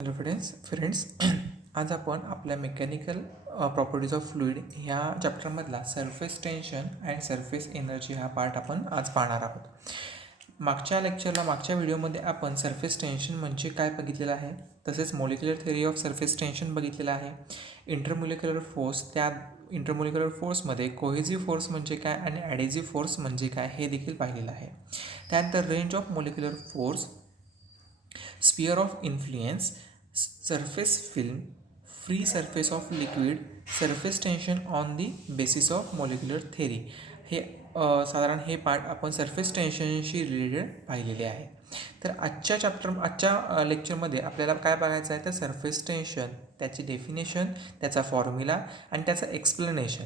Hello friends आज आपण आपल्या मेकॅनिकल प्रॉपर्टीज ऑफ फ्लुइड ह्या चॅप्टरमधला surface tension and surface energy हा पार्ट आपण आज पाहणार आहोत. मागच्या व्हिडिओमध्ये आपण सरफेस टेन्शन म्हणजे काय बघितलेलं आहे, तसेच molecular theory of surface tension बघितलेलं आहे. इंटरमॉलिक्युलर फोर्स, त्या इंटरमॉलिक्युलर फोर्समध्ये कोहेजिव्ह फोर्स म्हणजे काय आणि ॲडेजिव्ह फोर्स म्हणजे काय हे देखील पाहिलेलं आहे. त्यानंतर range of molecular force, sphere of influence, surface film, free surface of liquid, surface tension on the basis of molecular theory. हे साधारण हे पार्ट आपण सरफेस टेन्शनशी रिलेटेड पाहिलेले आहे. तर आजच्या लेक्चरमध्ये आपल्याला काय बघायचं आहे, तर सरफेस टेन्शन, त्याची डेफिनेशन, त्याचा फॉर्म्युला आणि त्याचं एक्सप्लेनेशन.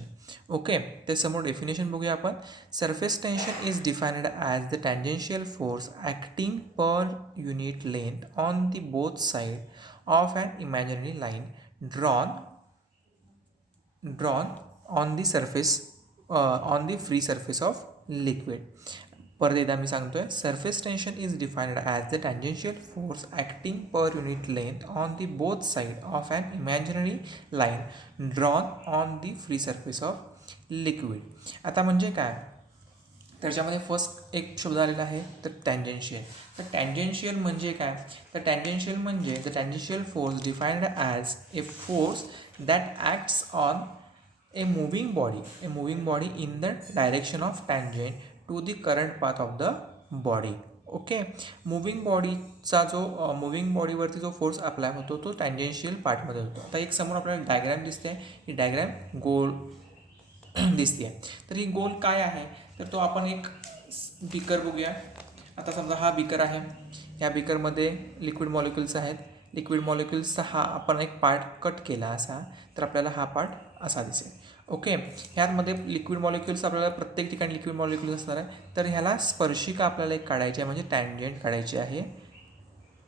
ओके, तर समोर डेफिनेशन बघूया आपण. Surface tension is defined as the tangential force acting per unit length on the both side of an imaginary line drawn on the surface on the free surface of liquid. परत एकदा मी सांगतोय, surface tension is defined as the tangential force acting per unit length on the both side of an imaginary line drawn on the free surface of liquid. आता म्हणजे काय, त्याच्यामध्ये first एक शब्द आलेला आहे, तर टँजेन्शियल. तर टँजेन्शियल म्हणजे काय, तर टँजेन्शियल म्हणजे the tangential force defined as a force that acts on a moving body in the direction of tangent to the current path of the body. Okay, moving बॉडीवरती जो फोर्स अप्लाय होतो तो tangential पार्टमध्ये होतो. आता एक समोर आपल्याला डायग्रॅम दिसते, ही डायग्रॅम गोल दिसते. तर ही गोल काय आहे, तर तो आपण एक बीकर बघूया. आता समजा हा बीकर आहे, या बीकरमध्ये लिक्विड मॉलिक्युल्स आहेत. लिक्विड मॉलिक्युल्सचा हा आपण एक पार्ट कट केला असा, तर आपल्याला हा पार्ट असा दिसेल. ओके, ह्यामध्ये लिक्विड मॉलिक्युल्स आपल्याला प्रत्येक ठिकाणी लिक्विड मॉलिक्युल्स असणार आहे. तर ह्याला स्पर्शिका आपल्याला एक काढायची आहे, म्हणजे टँजेंट काढायची आहे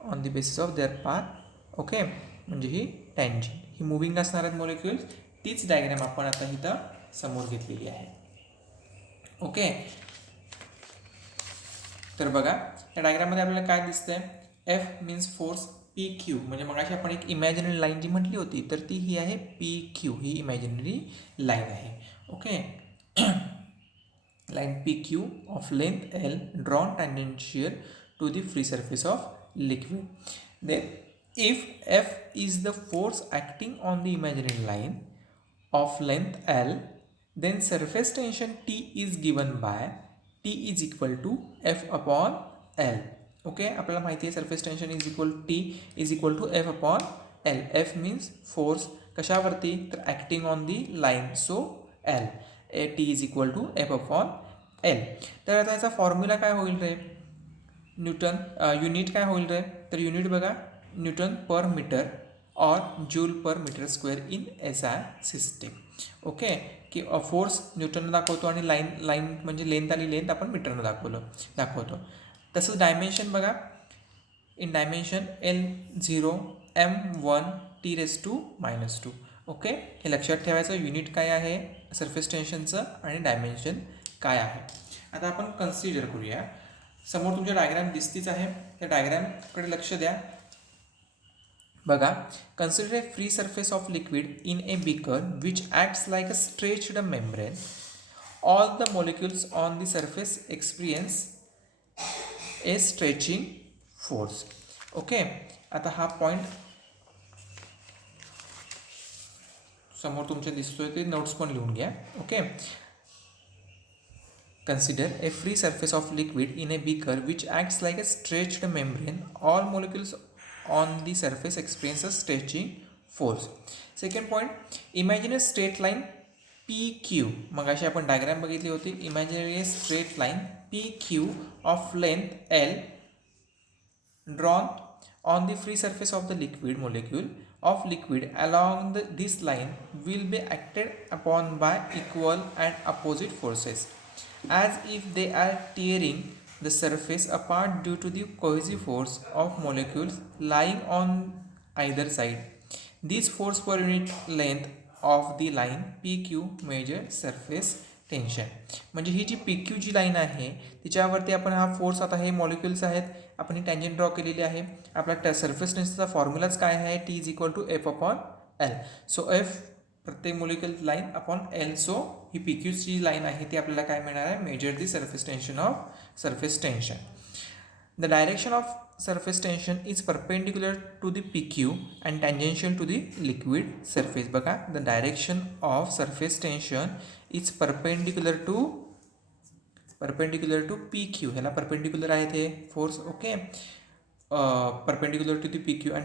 on the basis of their path. Okay, म्हणजे ही टँजेंट, ही मुव्हिंग असणार आहेत मॉलिक्युल्स. तीच डायग्राम आपण आता इथं समोर घेतलेली आहे. ओके, तर बघा या डायग्राममध्ये आपल्याला काय दिसतंय, F means force, P Q म्हणजे मगाशी आपण एक इमॅजिनरी लाईन जी म्हटली होती, तर ती ही आहे पी क्यू, ही इमॅजिनरी लाईन आहे. Okay, line P Q of length L drawn tangential to the free surface of liquid. Then if F is the force acting on the imaginary line of length L, then surface tension T is given by T is equal to F upon L. Okay, आपल्याला माहिती आहे surface tension is equal T is equal to F upon L. F means force कशावरती, तर acting on the line, so L. T is equal to F upon L. तर आता याचा formula काय होईल रे, न्यूटन. युनिट काय होईल रे, तर युनिट बघा, न्यूटन पर मीटर और joule per metre square in SI system. Okay, की फोर्स न्यूटननं दाखवतो आणि लाईन म्हणजे लेंथ आणि लेंथ आपण मीटरनं दाखवतो. तसंच डायमेन्शन बघा, in dimension L0 M1 T⁻². Okay, हे लक्षात ठेवायचं, युनिट काय आहे सरफेस टेन्शनचं आणि डायमेन्शन काय आहे. आता आपण कन्सिडर करूया. समोर तुमच्या डायग्राम दिसतीच आहे, त्या डायग्रामकडे लक्ष द्या. बघा, consider A free surface of liquid in a beaker which acts like a stretched membrane. All the molecules on the surface experience A stretching force. Okay, आता हा पॉईंट समोर तुमच्या दिसतोय, ते नोट्स पण लिहून घ्या. Okay, consider a free surface of liquid in a beaker which acts like a stretched membrane. All molecules on the surface experience a stretching force. Second point, imagine a straight line PQ. मगाशी आपण diagram बघितली होती. Imaginary a straight line PQ of length L drawn on the free surface of the liquid molecule of liquid along this line will be acted upon by equal and opposite forces, as if they are tearing the surface apart due to the cohesive force of molecules lying on either side. This force per unit length of the line PQ measure surface tension. म्हणजे ही जी PQ जी line आहे तिच्यावरती आपण हा force, आता हे molecules आहेत, आपण ही tangent draw केलेली आहे. आपला सरफेस टेन्शनचा फॉर्म्युलाच काय आहे, T is equal to F upon L. So F प्रत्येक molecule line upon L. So ही पी क्यूची लाईन आहे ती आपल्याला काय मिळणार आहे, measure the surface tension of surface tension. The direction of surface tension is perpendicular to the PQ and tangential to the liquid surface. बघा, the direction of surface tension is perpendicular to PQ. ह्याला perpendicular आहे ते force, okay, perpendicular to the PQ and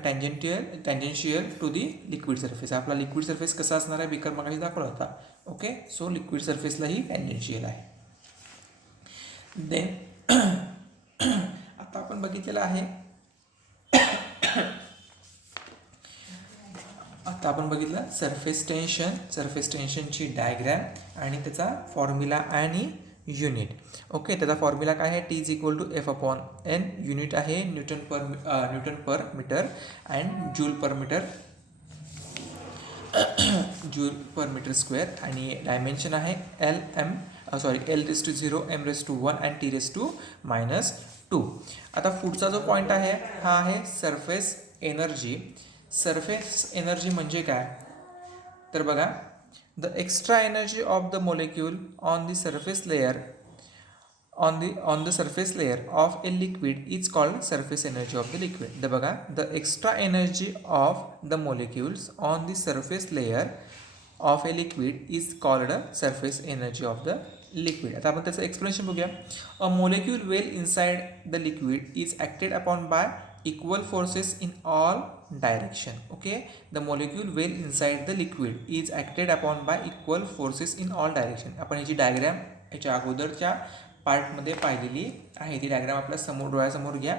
tangential to the liquid surface. आपला liquid surface कसा असणार आहे, beaker मगाशी दाखवला होता, ओके. सो लिक्विड सरफेसलाही टँजेन्शियल आहे. देन आता आपण बघितलेलं आहे, आता आपण बघितलं सरफेस टेन्शनची डायग्रॅम आणि त्याचा फॉर्म्युला आणि युनिट, ओके. त्याचा फॉर्म्युला काय आहे, T is equal to F upon N. Unit आहे newton per metre and joule per metre square. आणि डायमेन्शन आहे L raise to 0, M raise to 1 and T raise to -2. आता पुढचा जो पॉईंट आहे हा आहे सरफेस एनर्जी. सरफेस एनर्जी म्हणजे काय, तर बघा, the extra energy of the molecule on the surface layer on the surface layer of a liquid is called surface energy of the liquid. The बघा, the extra energy of the molecules on the surface layer of a liquid is called surface energy of the liquid. आता आपण त्याचं explanation बघूया. A molecule well inside the liquid is acted upon by equal forces in all direction. Okay, the molecule well inside the liquid is acted upon by equal forces in all direction. आपण याची diagram याच्या अगोदरच्या पार्टमध्ये पाहिलेली आहे, ती diagram आपल्या समोर डोळ्यासमोर घ्या.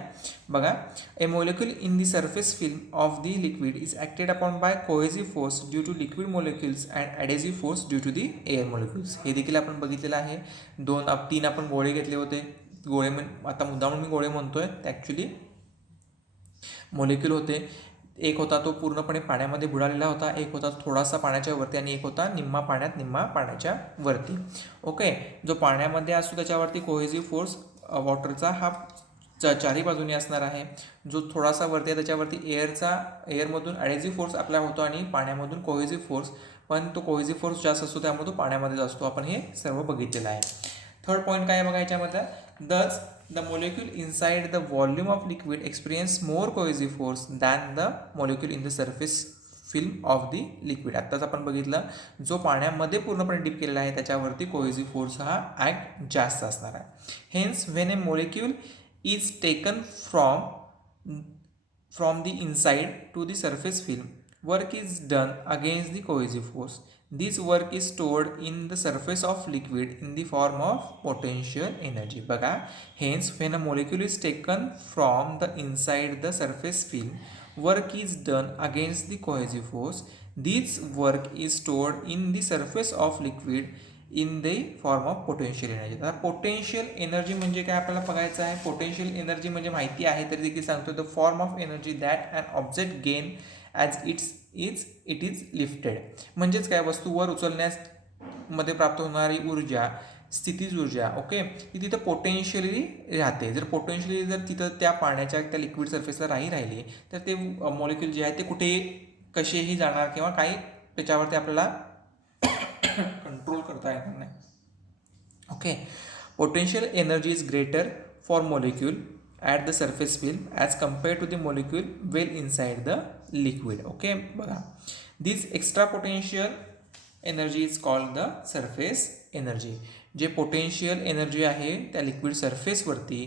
बघा, a molecule in the surface film of the liquid is acted upon by cohesive force due to liquid molecules and adhesive force due to the air molecules. हे देखील आपण बघितलेलं आहे. 3 आपण गोळे घेतले होते. गोळे आता मुद्दाम मी गोळे म्हणतोय, ते ॲक्च्युली मोलिक्यूल होते. एक होता तो पूर्णपणे पाण्यामध्ये बुडालेला होता, एक होता थोडासा पाण्याच्या वरती आणि एक होता निम्मा पाण्यात निम्मा पाण्याच्या वरती, ओके. जो पाण्यामध्ये असतो त्याच्यावरती कोहेसिव्ह फोर्स वॉटरचा हा चारी बाजूनी असणार आहे. जो थोडासा वरती आहे त्याच्यावरती एअरमधून ॲडेसिव्ह फोर्स आपला होतो आणि पाण्यामधून कोहेसिव्ह फोर्स, पण तो कोहेसिव्ह फोर्स जास्त असतो त्यामुळे तो पाण्यामध्येच असतो. आपण हे सर्व बघितलेलं आहे. थर्ड पॉईंट काय बघा याच्यामध्ये, दस the molecule inside the volume of liquid experience more cohesive force than the molecule in the surface film of the liquid. आत्ताच आपण बघितलं, जो पाण्यामध्ये पूर्णपणे डीप केलेला आहे त्याच्यावरती कोहेसिव्ह फोर्स हा ॲक्ट जास्त असणार आहे. Hence when a molecule is taken from the inside to the surface film, work is done against the cohesive force. This work is stored in the surface of liquid in the form of potential energy. बघा, hence when a molecule is taken from the inside the surface film, work is done against the cohesive force. This work is stored in the surface of liquid in the form of potential energy. आता potential energy म्हणजे काय आपल्याला बघायचं आहे. Potential energy म्हणजे माहिती आहे तरी देखील सांगतो, the form of energy that an object gain as it is lifted. म्हणजेच काय, वस्तूवर उचलण्यामध्ये प्राप्त होणारी ऊर्जा, स्थितीज ऊर्जा, ओके, ती तिथं पोटेन्शियली राहते. जर पोटेन्शियली जर तिथं त्या पाण्याच्या त्या लिक्विड सरफेसला राहिली तर ते मॉलिक्यूल जे आहे ते कुठेही कसेही जाणार किंवा काही त्याच्यावरती आपल्याला कंट्रोल करता येणार नाही, okay. Potential energy is greater for molecule at the surface film as compared to the molecule well inside the liquid, okay. बघा, this extra potential energy is called the surface energy. जे potential energy आहे त्या liquid सरफेसवरती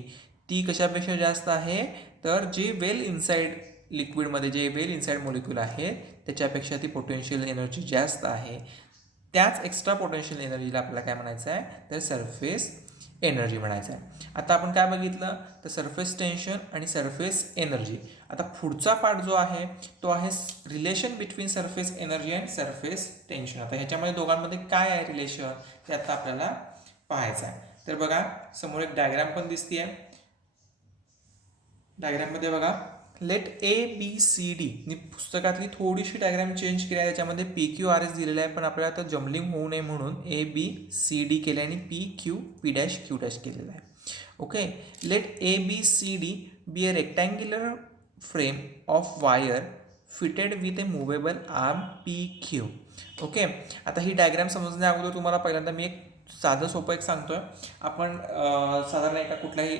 ती कशापेक्षा जास्त आहे, तर जे वेल inside लिक्विडमध्ये जे वेल इनसाइड मोलिक्यूल आहे त्याच्यापेक्षा ती पोटेन्शियल एनर्जी जास्त आहे. त्याच एक्स्ट्रा पोटेन्शियल एनर्जीला आपल्याला काय म्हणायचं आहे, तर सरफेस एनर्जी म्हणायचं आहे. आता आपण काय बघितलं, तर सरफेस टेन्शन आणि सरफेस एनर्जी. आता पुढचा पार्ट जो आहे तो आहे relation between surface energy and surface tension. आता ह्याच्यामध्ये दोघांमध्ये काय आहे रिलेशन ते आता आपल्याला पाहायचं आहे. तर बघा, समोर एक डायग्राम पण दिसते. डायग्राममध्ये बघा, लेट ABCD, मी पुस्तकातली थोडीशी डायग्राम चेंज केली आहे. त्याच्यामध्ये PQRS दिलेलं आहे, पण आपल्याला आता जम्बलिंग होऊ नये म्हणून ABCD केलं आहे आणि PQP' केलेलं आहे. Okay, let ABCD be a rectangular frame of wire fitted with a movable arm PQ. Okay, आता ही डायग्राम समजण्या अगोदर तुम्हाला पहिल्यांदा मी एक साधं सोपं एक सांगतोय. आपण साधारण एका कुठल्याही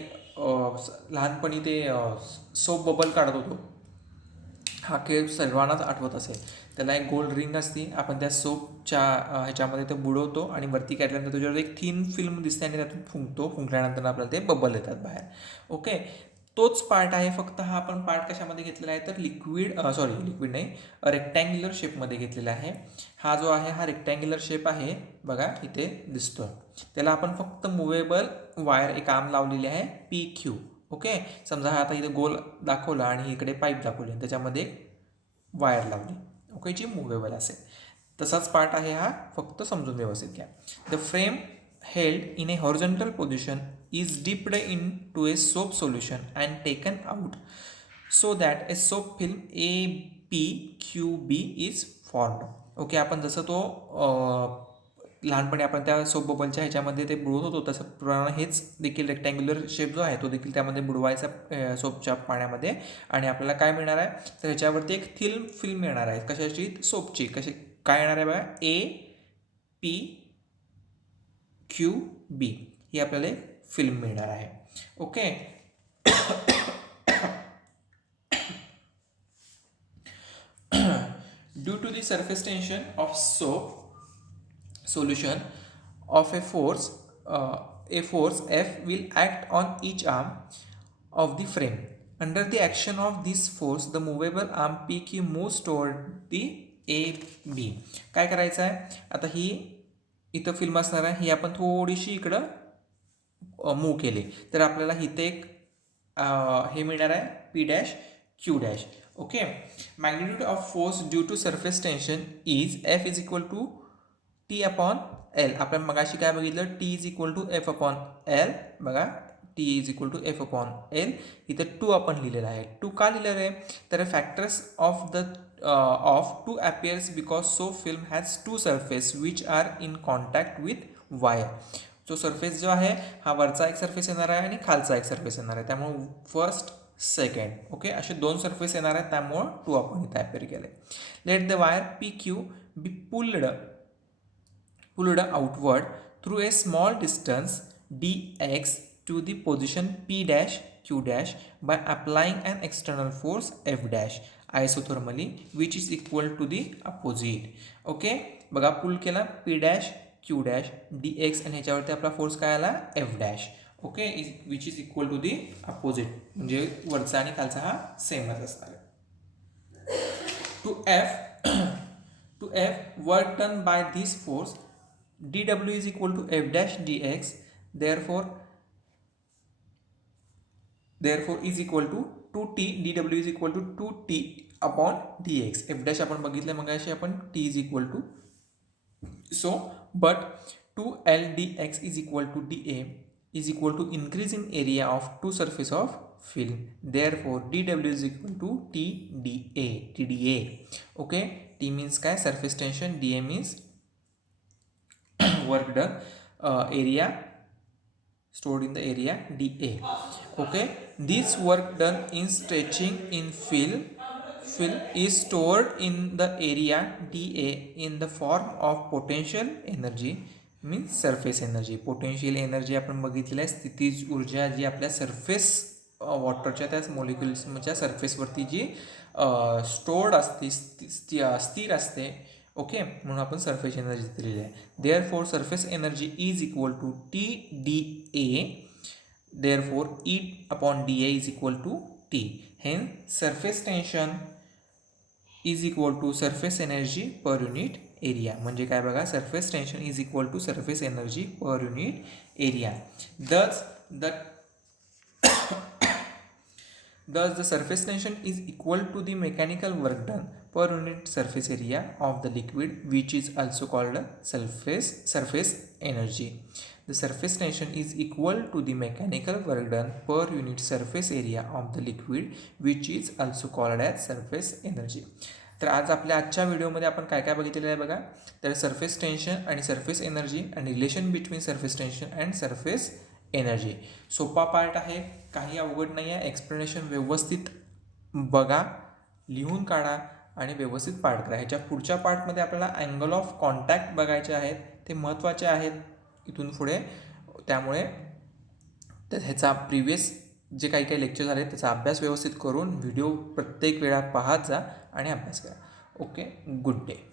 लहानपणी ते सोप बबल काढत होतो. हा खेळ सर्वांनाच आठवत असेल. त्याला एक गोल्ड रिंग असते, आपण त्या सोपच्या ह्याच्यामध्ये ते बुडवतो आणि वरती काढल्यानंतर त्याच्यावर एक थिन फिल्म दिसते आणि त्यातून फुंकल्यानंतर आपल्याला ते बबल येतात बाहेर. ओके, तोच पार्ट आहे, फक्त हा आपण पार्ट कशामध्ये घेतलेला आहे तर लिक्विड नाही, रेक्टँग्युलर शेपमध्ये घेतलेला आहे. हा जो आहे हा रेक्टँग्युलर शेप आहे, बघा इथे दिसतोय. त्याला आपण फक्त मुव्हेबल वायर एक आर्म लावलेली आहे PQ. ओके, समजा हा आता इथे गोल दाखवला आणि इकडे पाईप दाखवली, त्याच्यामध्ये वायर लावली, ओके, जी मुव्हेबल असेल. तसाच पार्ट आहे हा, फक्त समजून व्यवस्थित घ्या. The frame held in a horizontal position is dipped into a soap solution and taken out so that a soap film APQB is formed. Okay, आपण जसं तो लहानपणी आपण त्या सोप बबलच्या ह्याच्यामध्ये ते बुडवत होतो तसं प्रमाणे हेच देखील रेक्टँग्युलर शेप जो आहे तो देखील त्यामध्ये बुडवायचा सोपच्या पाण्यामध्ये. आणि आपल्याला काय मिळणार आहे तर ह्याच्यावरती एक फिल्म येणार आहे. कशाची? सोपची. काय येणार आहे बघा, APQB ही आपल्याला एक फिल्म मिळणार आहे. Okay, due to the surface tension of soap solution of a force F will act on each arm of the frame. Under the action of this force, the movable arm PQ moves toward the AB. काय करायचं आहे आता, ही इथं film असणार आहे, ही आपण थोडीशी इकडं मूव केली तर आपल्याला इथे एक हे मिळणार आहे P', Q'. Okay, magnitude of force due to surface tension is F is equal to T upon L. आपण मगाशी काय बघितलं, T is equal to F upon L. बघा, T is equal to F upon L. इथं 2 आपण लिहिलेलं आहे. 2 का लिहिलेलं आहे तर factors of 2 appears because soap film has 2 surface which are in contact with wire. जो सरफेस जो आहे हा वरचा एक सरफेस येणार आहे आणि खालचा एक सरफेस येणार आहे, त्यामुळे फर्स्ट सेकंड, ओके, असे 2 सरफेस येणार आहेत, त्यामुळं 2 आपण इथं अपेअर केले. Let the wire PQ be pulled outward through a small distance dx to the position P', Q' by applying an external force F' isothermally which is equal to the opposite. Okay, बघा पुल केला P', Q' dx आणि ह्याच्यावरती आपला force काय आला F'. Okay, which is equal to the opposite, म्हणजे वरचा आणि खालचा हा सेमच असणार आहे. Two F work done by this force dW is equal to F' dx, therefore is equal to 2t. dW is equal to 2t upon dx. F' आपण बघितलं मग अशी आपण t is equal to, so but 2L dx is equal to dA is equal to increase in area of 2 surface of film, therefore dW is equal to TDA. Okay, T means काय surface tension, dA means work done, area stored in the area dA. Okay, this work done in stretching in film is stored in the area dA in the form of potential energy means surface energy. Potential energy आपण बघितलेलं आहे, स्थितीज ऊर्जा जी आपल्या surface वॉटरच्या त्याच मॉलिक्युल्सच्या सरफेसवरती जी stored असते, स्थिर असते. Okay, म्हणून आपण सरफेस एनर्जी दिलेली आहे. Therefore surface energy is equal to TDA, therefore E upon DA is equal to T. Hence surface tension is equal to surface energy per unit area. म्हणजे काय बघा, surface tension is equal to surface energy per unit area. Thus, the surface tension is equal to the mechanical work done per unit surface area of the liquid, which is also called surface energy. The surface tension is equal to the mechanical work done per unit surface area of the liquid, which is also called as surface energy. तर आज आपल्या आजच्या व्हिडिओमध्ये आपण काय काय बघितलेलं आहे बघा, तर सरफेस टेन्शन आणि सरफेस एनर्जी आणि relation between surface tension and surface energy. सोपा पार्ट आहे, काही अवघड नाही आहे. एक्सप्लेनेशन व्यवस्थित बघा, लिहून काढा आणि व्यवस्थित पार्ट करा. ह्याच्या पुढच्या पार्टमध्ये आपल्याला अँगल ऑफ कॉन्टॅक्ट बघायचे आहेत, ते महत्त्वाचे आहेत इथून पुढे. त्यामुळे ह्याचा प्रिव्हियस जे काही काही लेक्चर झाले त्याचा अभ्यास व्यवस्थित करून व्हिडिओ प्रत्येक वेळा पाहत जा आणि अभ्यास करा. Okay, good day.